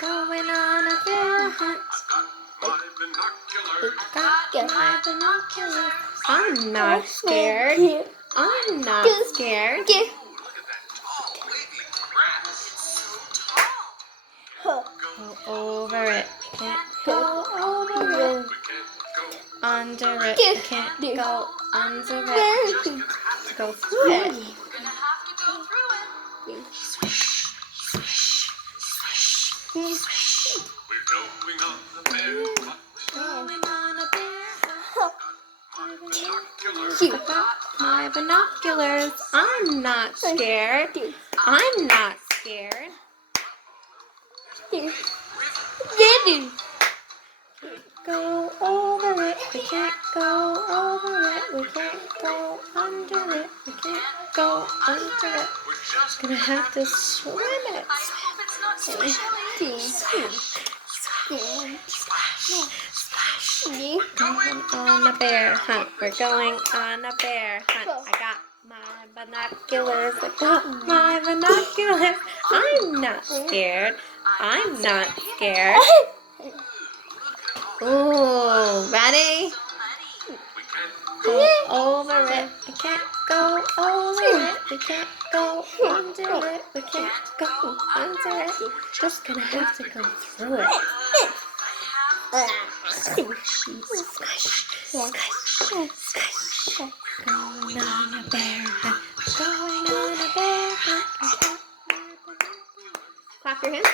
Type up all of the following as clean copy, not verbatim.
Going on a bear hunt. Got my binoculars. I'm not scared. I'm not scared. Go over it. Can't go over it. Under it. Can't go under it. Go through it. Gonna have to go through it. We're going on a bear hunt. Going on a bear hunt. Binoculars. I got my binoculars. I'm not scared. I'm not scared. Go over it. We can't go over it. We can't go under it. We can't go under it. We're just Gonna have to swim it. I hope it's not so chilly. Going on a bear hunt. We're going on a bear hunt. I got my binoculars. I got my binoculars. I'm not scared. I'm not scared. Ooh, ready? Go over it. We can't go over it. We can't go under it. We can't go under it. Just gonna have to go through it. Going on a bear hunt. Going on a bear hunt. Clap your hands.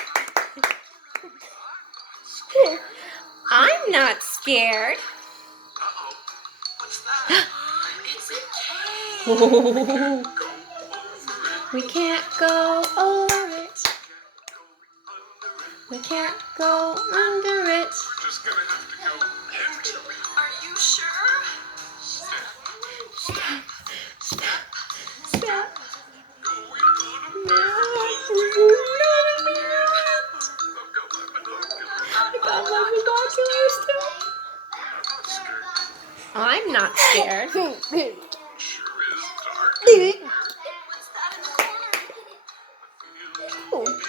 I'm not scared. Uh-oh. What's that? It's a cave. We can't go over it. We can't go under it. We're just gonna have to go into it. Are you sure? Stop. Going on a bear I've got my binoculars. I'm not scared. I'm not scared. Sure is dark. What's that in the corner?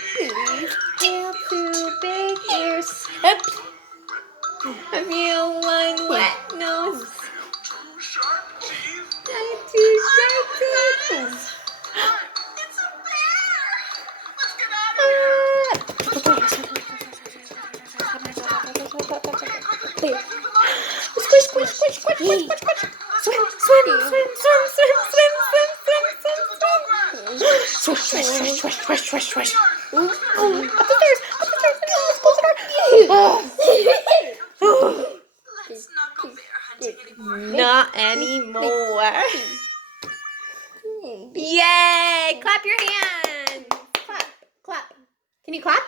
Tail, two big ears. I feel one wet nose. Two sharp teeth. And two sharp teeth. It's a bear! Let's get out of here! Squish, squish, squish, squish, squish, squish, squish. Swim, swim, swim, swim, swim, swim, swim, swim, swim, swim. Swish, swish, swish, swish, swish, swish, swish. Up the stairs, close the door. Let's not go bear hunting anymore. Not anymore. Yay! Clap your hands. Clap, clap. Can you clap?